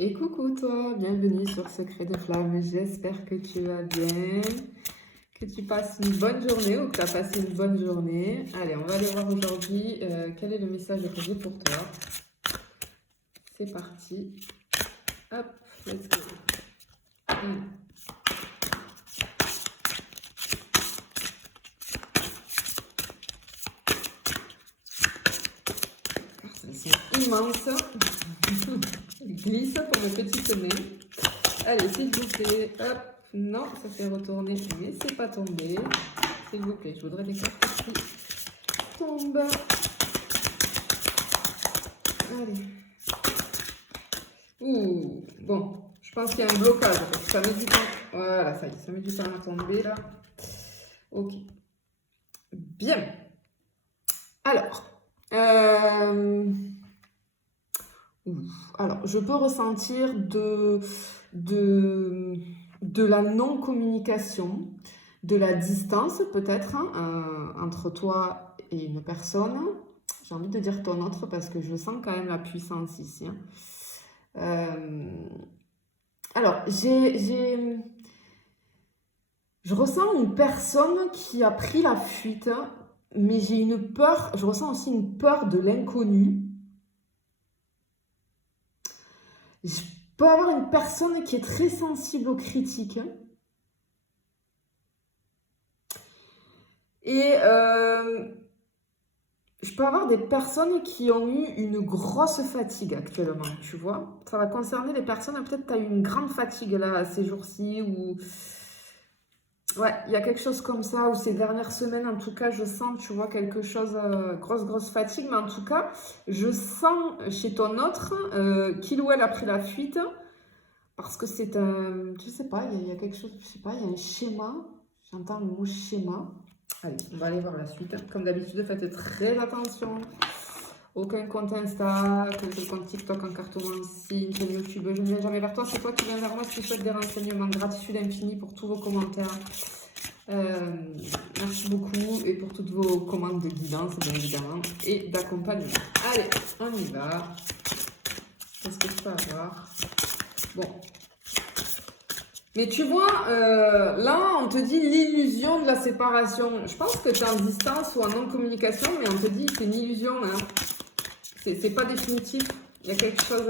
Et coucou toi, bienvenue sur Secret de Flamme. J'espère que tu vas bien, que tu passes une bonne journée ou que tu as passé une bonne journée. Allez, on va aller voir aujourd'hui quel est le message que j'ai pour toi. C'est parti. Hop, let's go. Elles sont immenses. Ils glissent pour mes petites mains. Allez, s'il vous plaît. Hop. Non, ça s'est retourné, mais c'est pas tombé. S'il vous plaît, je voudrais des cartes qui tombent. Allez. Ouh, bon, je pense qu'il y a un blocage. Ça met du temps. Voilà, ça y est, ça met du temps à tomber là. Ok. Bien. Alors. Alors, je peux ressentir de la non-communication, de la distance peut-être entre toi et une personne. J'ai envie de dire ton autre parce que je sens quand même la puissance ici. Alors, je ressens une personne qui a pris la fuite, mais j'ai une peur, je ressens aussi une peur de l'inconnu. Je peux avoir une personne qui est très sensible aux critiques. Et je peux avoir des personnes qui ont eu une grosse fatigue actuellement, tu vois. Ça va concerner les personnes, peut-être tu as eu une grande fatigue là ces jours-ci ou... Ouais, il y a quelque chose comme ça, ou ces dernières semaines, en tout cas, je sens, tu vois, quelque chose, grosse fatigue, mais en tout cas, je sens chez ton autre qu'il ou elle a pris la fuite, parce que c'est un, je sais pas, il y a quelque chose, je sais pas, il y a un schéma, j'entends le mot schéma. Allez, on va aller voir la suite. Comme d'habitude, faites très attention. Aucun compte Insta, aucun compte TikTok en cartomancie, une chaîne YouTube. Je ne viens jamais vers toi, c'est toi qui viens vers moi si tu souhaites des renseignements. Gratitude infinie pour tous vos commentaires. Merci beaucoup et pour toutes vos commandes de guidance, bien évidemment, et d'accompagnement. Allez, on y va. Qu'est-ce que je peux avoir? Bon. Mais tu vois, là, on te dit l'illusion de la séparation. Je pense que tu es en distance ou en non-communication, mais on te dit que c'est une illusion. Hein. C'est pas définitif. Il y a quelque chose...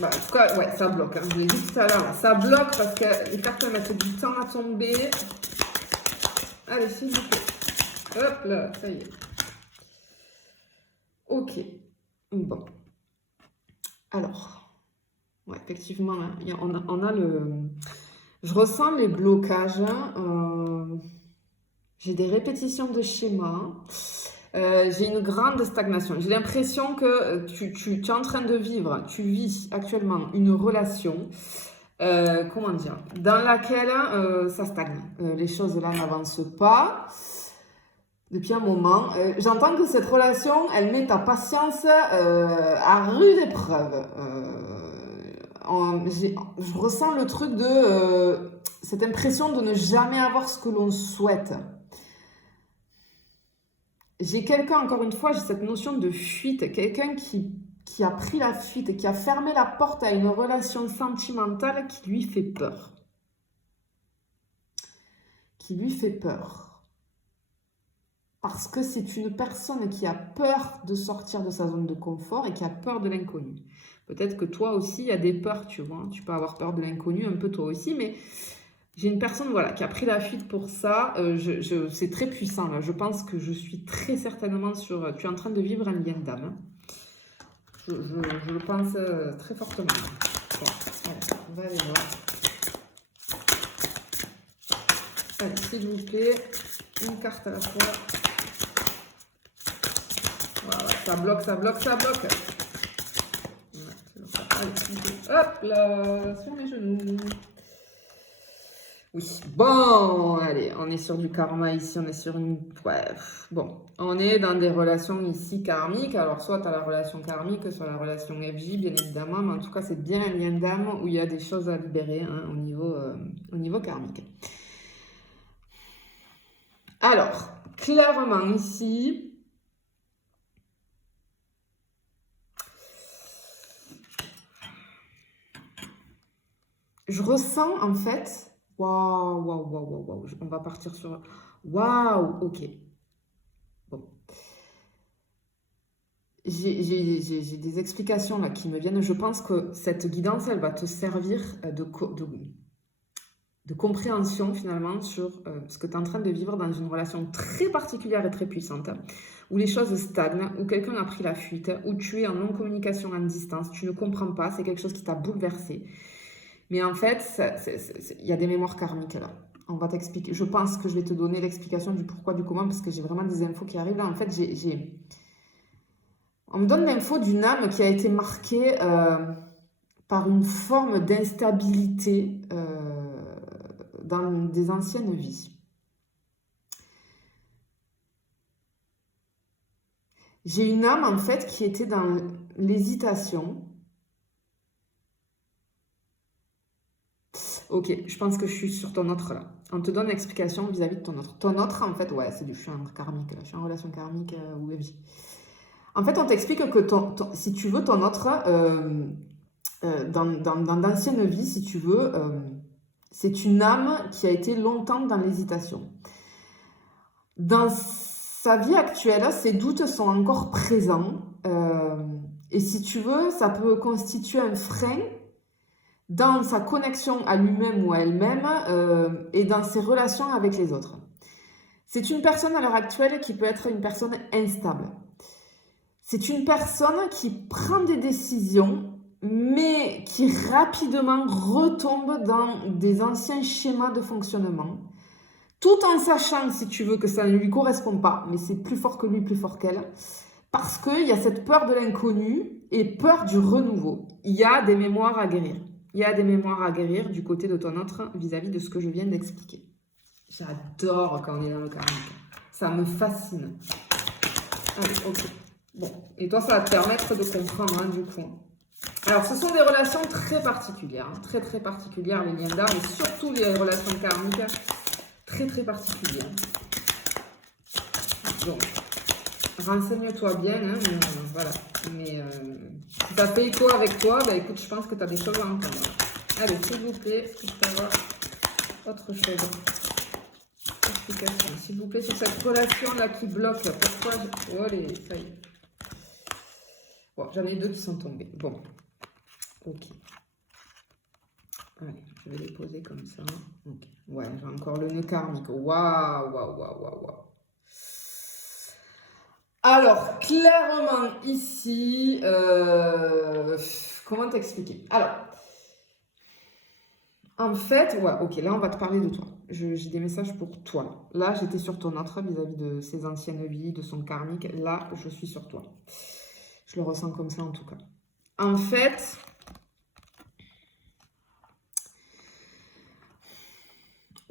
Bah, en tout cas, ouais, ça bloque. Hein. Je l'ai dit tout à l'heure. Ça bloque parce que les cartes mettent du temps à tomber. Allez, s'il vous plaît. Hop là, ça y est. Ok. Bon. Alors. Ouais, effectivement, hein, on a le... Je ressens les blocages. J'ai des répétitions de schémas. J'ai une grande stagnation. J'ai l'impression que tu es en train de vivre, tu vis actuellement une relation, comment dire, dans laquelle ça stagne. Les choses là n'avancent pas depuis un moment. J'entends que cette relation, elle met ta patience à rude épreuve. Je ressens le truc de cette impression de ne jamais avoir ce que l'on souhaite. J'ai quelqu'un, encore une fois, j'ai cette notion de fuite, quelqu'un qui a pris la fuite, qui a fermé la porte à une relation sentimentale qui lui fait peur. Qui lui fait peur. Parce que c'est une personne qui a peur de sortir de sa zone de confort et qui a peur de l'inconnu. Peut-être que toi aussi, il y a des peurs, tu vois. Tu peux avoir peur de l'inconnu, un peu toi aussi, mais... J'ai une personne voilà, qui a pris la fuite pour ça. C'est très puissant. Là. Je pense que je suis très certainement sur... Tu es en train de vivre un lien d'âme. Hein. Je le pense très fortement. Bon, allez, on va aller voir. Allez, s'il vous plaît, une carte à la fois. Voilà, ça bloque, ça bloque, ça bloque. Ouais, allez, hop là, sur mes genoux. Oui, bon, allez, on est sur du karma ici, on est sur une... Ouais, bon, on est dans des relations ici karmiques, alors soit tu as la relation karmique, soit la relation FJ, bien évidemment, mais en tout cas, c'est bien un lien d'âme où il y a des choses à libérer hein, au niveau karmique. Alors, clairement ici, Je ressens en fait, waouh, waouh, waouh, waouh, waouh, on va partir sur, waouh, ok, bon. J'ai des explications là qui me viennent. Je pense que cette guidance, elle va te servir de compréhension finalement sur ce que tu es en train de vivre dans une relation très particulière et très puissante, où les choses stagnent, où quelqu'un a pris la fuite, où tu es en non-communication en distance, tu ne comprends pas, c'est quelque chose qui t'a bouleversé. Mais en fait, il y a des mémoires karmiques là. On va t'expliquer. Je pense que je vais te donner l'explication du pourquoi, du comment, parce que j'ai vraiment des infos qui arrivent là. En fait, on me donne l'info d'une âme qui a été marquée par une forme d'instabilité dans des anciennes vies. J'ai une âme en fait qui était dans l'hésitation. Ok, je pense que je suis sur ton autre là. On te donne l'explication vis-à-vis de ton autre. Ton autre, en fait, ouais, je suis en karmique là. Je suis en relation karmique ou FJ. En fait, on t'explique que si tu veux, ton autre, dans d'anciennes vies, si tu veux, c'est une âme qui a été longtemps dans l'hésitation. Dans sa vie actuelle, ses doutes sont encore présents. Et si tu veux, ça peut constituer un frein dans sa connexion à lui-même ou à elle-même et dans ses relations avec les autres. C'est une personne à l'heure actuelle qui peut être une personne instable. C'est une personne qui prend des décisions, mais qui rapidement retombe dans des anciens schémas de fonctionnement, tout en sachant, si tu veux, que ça ne lui correspond pas, mais c'est plus fort que lui, plus fort qu'elle, parce qu'il y a cette peur de l'inconnu et peur du renouveau. Il y a des mémoires à guérir. Il y a des mémoires à guérir du côté de ton autre vis-à-vis de ce que je viens d'expliquer. J'adore quand on est dans le karmique. Ça me fascine. Allez, ok. Bon, et toi, ça va te permettre de comprendre, hein, du coup. Alors, ce sont des relations très particulières, hein, très très particulières, les liens d'âme, et surtout les relations karmiques, très très particulières. Donc, renseigne-toi bien, hein, voilà. Mais si ça fait écho avec toi, bah écoute, je pense que tu as des choses à entendre. Allez, s'il vous plaît, est-ce que je peux avoir autre chose? Explication, s'il vous plaît, sur cette relation-là qui bloque. Pourquoi Oh, allez, ça y est. Bon, j'en ai deux qui sont tombés. Bon, ok. Allez, je vais les poser comme ça. Okay. Ouais, j'ai encore le nœud karmique. Waouh, waouh, waouh, waouh, waouh. Alors, clairement, ici, comment t'expliquer? Alors, en fait, ouais, ok, là, on va te parler de toi. J'ai des messages pour toi. Là, j'étais sur ton autre vis-à-vis de ses anciennes vies, de son karmique. Là, je suis sur toi. Je le ressens comme ça, en tout cas. En fait,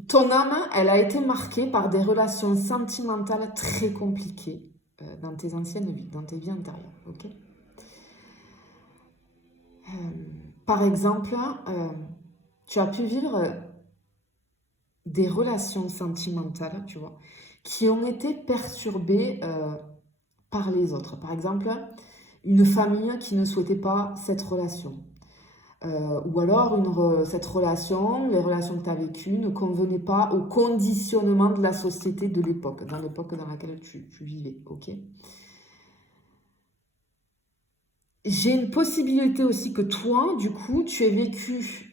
ton âme, elle a été marquée par des relations sentimentales très compliquées dans tes anciennes vies, dans tes vies antérieures, ok? Par exemple, tu as pu vivre des relations sentimentales, tu vois, qui ont été perturbées par les autres. Par exemple, une famille qui ne souhaitait pas cette relation. Ou alors cette relation, les relations que tu as vécues ne convenaient pas au conditionnement de la société de l'époque, dans l'époque dans laquelle tu vivais, ok? J'ai une possibilité aussi que toi, du coup, tu aies vécu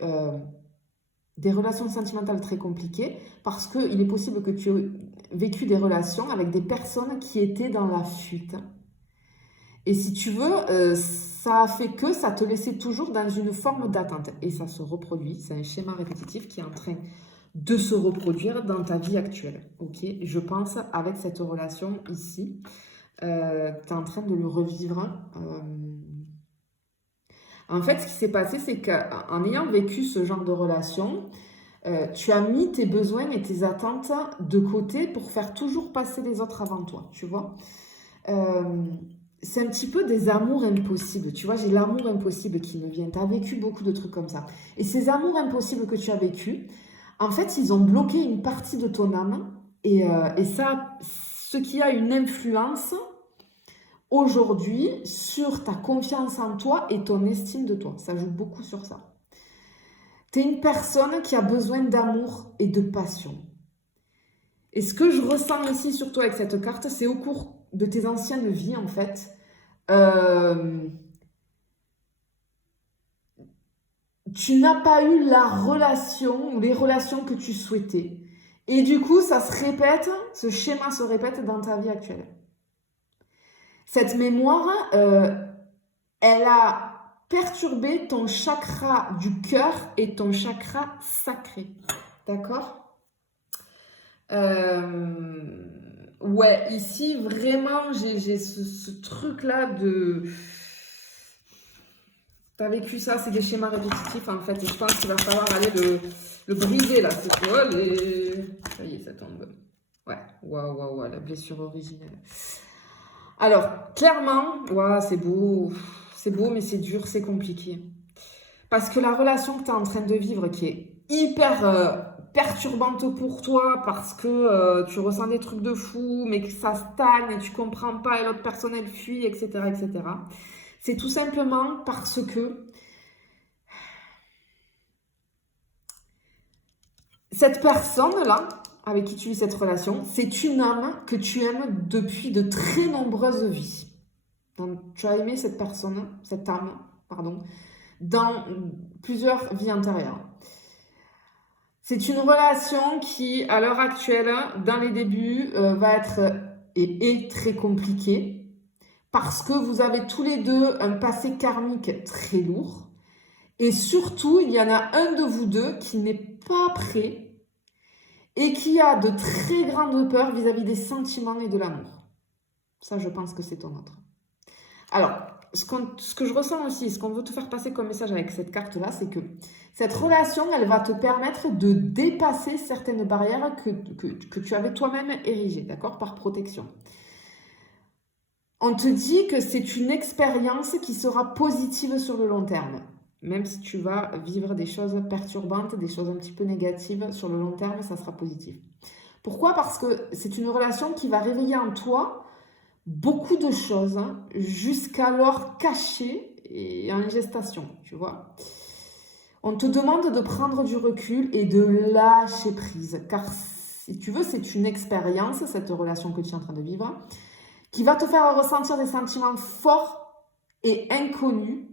des relations sentimentales très compliquées parce qu'il est possible que tu aies vécu des relations avec des personnes qui étaient dans la fuite. Et si tu veux, ça a fait que ça te laissait toujours dans une forme d'attente. Et ça se reproduit, c'est un schéma répétitif qui est en train de se reproduire dans ta vie actuelle. Ok, je pense avec cette relation ici, tu es en train de le revivre. En fait, ce qui s'est passé, c'est qu'en ayant vécu ce genre de relation, tu as mis tes besoins et tes attentes de côté pour faire toujours passer les autres avant toi, tu vois. C'est un petit peu des amours impossibles, tu vois, j'ai l'amour impossible qui me vient. Tu as vécu beaucoup de trucs comme ça. Et ces amours impossibles que tu as vécu, en fait, ils ont bloqué une partie de ton âme et ça, ce qui a une influence aujourd'hui sur ta confiance en toi et ton estime de toi. Ça joue beaucoup sur ça. Tu es une personne qui a besoin d'amour et de passion. Et ce que je ressens ici, surtout avec cette carte, c'est au cours de tes anciennes vies, en fait, euh, tu n'as pas eu la relation ou les relations que tu souhaitais. Et du coup, ça se répète, ce schéma se répète dans ta vie actuelle. Cette mémoire, elle a perturbé ton chakra du cœur et ton chakra sacré. D'accord? Ouais, ici, vraiment, j'ai ce truc-là de... T'as vécu ça, c'est des schémas répétitifs, en fait, et je pense qu'il va falloir aller le briser, là. C'est quoi, les... Ça y est, ça tombe. Ouais, waouh, la blessure originelle. Alors, clairement, ouais, c'est beau, mais c'est dur, c'est compliqué. Parce que la relation que tu es en train de vivre, qui est hyper perturbante pour toi, parce que tu ressens des trucs de fou, mais que ça stagne et tu comprends pas, et l'autre personne elle fuit, etc., etc. C'est tout simplement parce que cette personne-là, avec qui tu vis cette relation, c'est une âme que tu aimes depuis de très nombreuses vies. Donc, tu as aimé cette personne, cette âme, pardon, dans plusieurs vies antérieures. C'est une relation qui, à l'heure actuelle, dans les débuts, va être et est très compliquée parce que vous avez tous les deux un passé karmique très lourd et surtout, il y en a un de vous deux qui n'est pas prêt et qui a de très grandes peurs vis-à-vis des sentiments et de l'amour. Ça, je pense que c'est ton autre. Alors, ce que je ressens aussi, ce qu'on veut te faire passer comme message avec cette carte-là, c'est que cette relation, elle va te permettre de dépasser certaines barrières que tu avais toi-même érigées, d'accord, par protection. On te dit que c'est une expérience qui sera positive sur le long terme. Même si tu vas vivre des choses perturbantes, des choses un petit peu négatives, sur le long terme, ça sera positif. Pourquoi? Parce que c'est une relation qui va réveiller en toi beaucoup de choses, jusqu'alors cachées et en gestation, tu vois. On te demande de prendre du recul et de lâcher prise, car si tu veux, c'est une expérience, cette relation que tu es en train de vivre, qui va te faire ressentir des sentiments forts et inconnus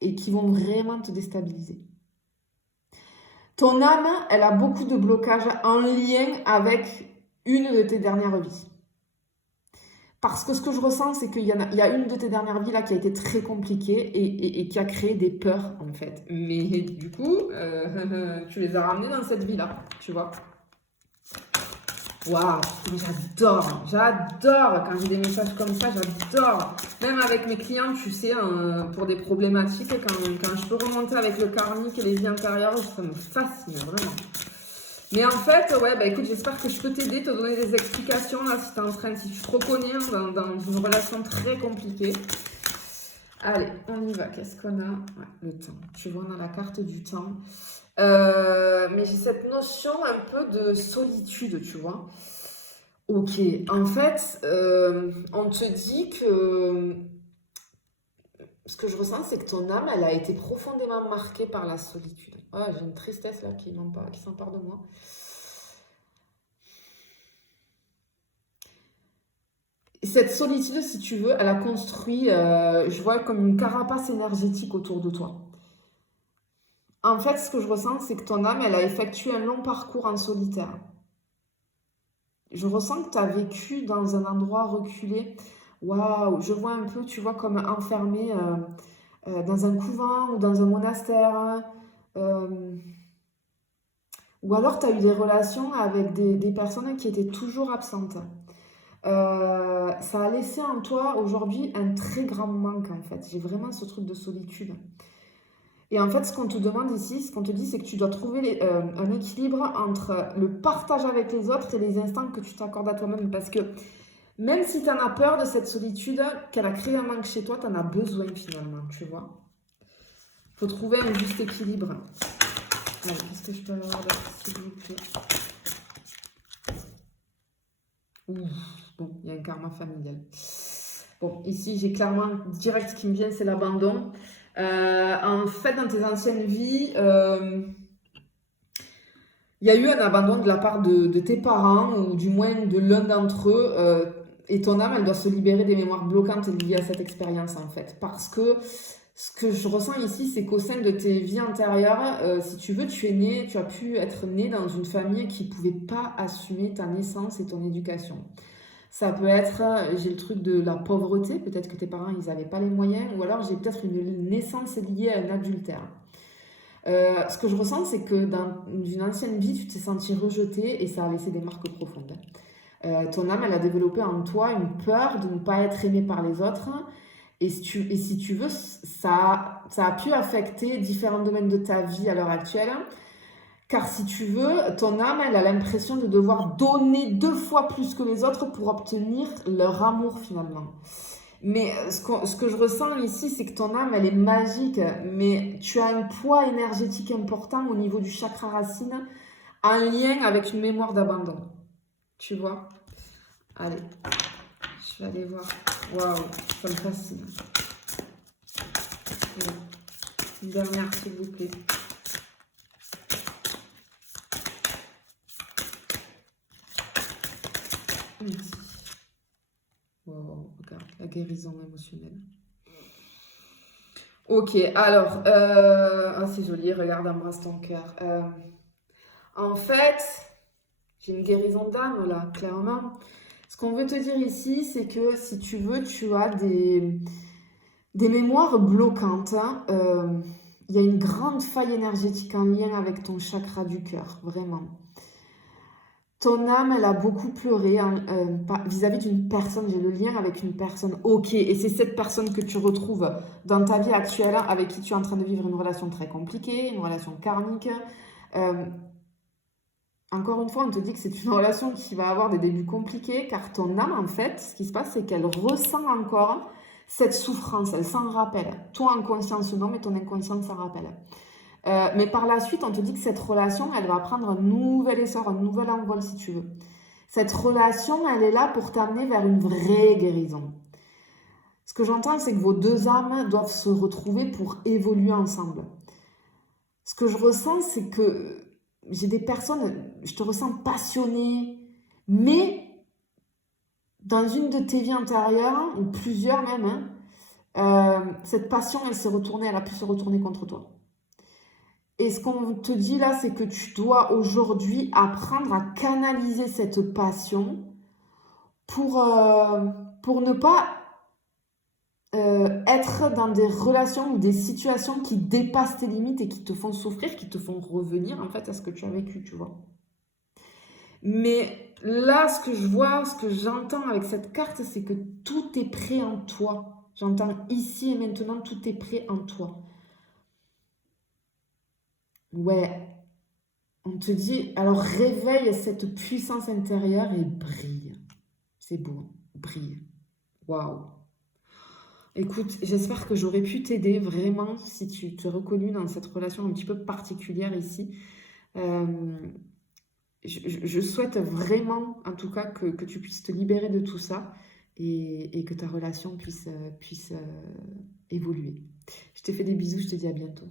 et qui vont vraiment te déstabiliser. Ton âme, elle a beaucoup de blocages en lien avec une de tes dernières vies. Parce que ce que je ressens, c'est qu'il y a une de tes dernières vies là qui a été très compliquée et qui a créé des peurs en fait. Mais du coup, tu les as ramenées dans cette vie-là, tu vois. Waouh, j'adore quand j'ai des messages comme ça, j'adore. Même avec mes clients, tu sais, pour des problématiques, quand je peux remonter avec le karmique et les vies intérieures, ça me fascine vraiment. Mais en fait, ouais, bah écoute, j'espère que je peux t'aider, te donner des explications là, si tu te reconnais dans une relation très compliquée. Allez, on y va. Qu'est-ce qu'on a? Ouais, le temps. Tu vois, on a la carte du temps. Mais j'ai cette notion un peu de solitude, tu vois. Ok, en fait, on te dit que ce que je ressens, c'est que ton âme, elle a été profondément marquée par la solitude. Oh, j'ai une tristesse là qui s'empare de moi. Cette solitude, si tu veux, elle a construit, je vois comme une carapace énergétique autour de toi. En fait, ce que je ressens, c'est que ton âme, elle a effectué un long parcours en solitaire. Je ressens que tu as vécu dans un endroit reculé. Waouh, je vois un peu, tu vois, comme enfermé dans un couvent ou dans un monastère. euh, ou alors, tu as eu des relations avec des personnes qui étaient toujours absentes. Ça a laissé en toi aujourd'hui un très grand manque en fait. J'ai vraiment ce truc de solitude. Et en fait, ce qu'on te demande ici, ce qu'on te dit, c'est que tu dois trouver un équilibre entre le partage avec les autres et les instants que tu t'accordes à toi-même. Parce que même si tu en as peur de cette solitude, qu'elle a créé un manque chez toi, tu en as besoin finalement, tu vois. Il faut trouver un juste équilibre. Allez, qu'est-ce que je peux avoir là, s'il vous plaît? Ouh, bon, il y a un karma familial. Bon, ici, j'ai clairement direct ce qui me vient, c'est l'abandon. En fait, dans tes anciennes vies, il y a eu un abandon de la part de tes parents, ou du moins de l'un d'entre eux, et ton âme, elle doit se libérer des mémoires bloquantes liées à cette expérience, en fait. Parce que ce que je ressens ici, c'est qu'au sein de tes vies antérieures, si tu veux, tu as pu être né dans une famille qui ne pouvait pas assumer ta naissance et ton éducation. Ça peut être, j'ai le truc de la pauvreté, peut-être que tes parents, ils n'avaient pas les moyens, ou alors j'ai peut-être une naissance liée à un adultère. Ce que je ressens, c'est que dans une ancienne vie, tu t'es senti rejeté et ça a laissé des marques profondes. Ton âme, elle a développé en toi une peur de ne pas être aimé par les autres. Et si tu veux, ça a pu affecter différents domaines de ta vie à l'heure actuelle. Car si tu veux, ton âme, elle a l'impression de devoir donner 2 fois plus que les autres pour obtenir leur amour finalement. Mais ce que je ressens ici, c'est que ton âme, elle est magique, mais tu as un poids énergétique important au niveau du chakra racine, en lien avec une mémoire d'abandon. Tu vois? Allez, je vais aller voir. Waouh, ça me fascine. Ouais. Une dernière, s'il vous plaît. Merci. Wow, regarde, la guérison émotionnelle. Ok, alors, ah, c'est joli, regarde, embrasse ton cœur. En fait, j'ai une guérison d'âme là, clairement. Ce qu'on veut te dire ici, c'est que si tu veux, tu as des mémoires bloquantes, hein. Il y a une grande faille énergétique en lien avec ton chakra du cœur, vraiment. Ton âme, elle a beaucoup pleuré hein, vis-à-vis d'une personne. J'ai le lien avec une personne. Ok, et c'est cette personne que tu retrouves dans ta vie actuelle, avec qui tu es en train de vivre une relation très compliquée, une relation karmique. Euh, Encore une fois, on te dit que c'est une relation qui va avoir des débuts compliqués, car ton âme, en fait, ce qui se passe, c'est qu'elle ressent encore cette souffrance, elle s'en rappelle. Toi, en conscience, non, mais ton inconscient s'en rappelle. Mais par la suite, on te dit que cette relation, elle va prendre un nouvel essor, un nouvel envol, si tu veux. Cette relation, elle est là pour t'amener vers une vraie guérison. Ce que j'entends, c'est que vos deux âmes doivent se retrouver pour évoluer ensemble. Ce que je ressens, c'est que j'ai des personnes, je te ressens passionnée, mais dans une de tes vies antérieures, ou plusieurs même, hein, cette passion, elle a pu se retourner contre toi. Et ce qu'on te dit là, c'est que tu dois aujourd'hui apprendre à canaliser cette passion pour, euh, pour ne pas être dans des relations ou des situations qui dépassent tes limites et qui te font souffrir, qui te font revenir en fait à ce que tu as vécu, tu vois. Mais là, ce que je vois, ce que j'entends avec cette carte, c'est que tout est prêt en toi. J'entends ici et maintenant, tout est prêt en toi. Ouais, on te dit, alors réveille cette puissance intérieure et brille. C'est beau, brille. Waouh. Écoute, j'espère que j'aurais pu t'aider vraiment si tu te reconnus dans cette relation un petit peu particulière ici. Euh, je souhaite vraiment, en tout cas, que tu puisses te libérer de tout ça et que ta relation puisse évoluer. Je te fais des bisous, je te dis à bientôt.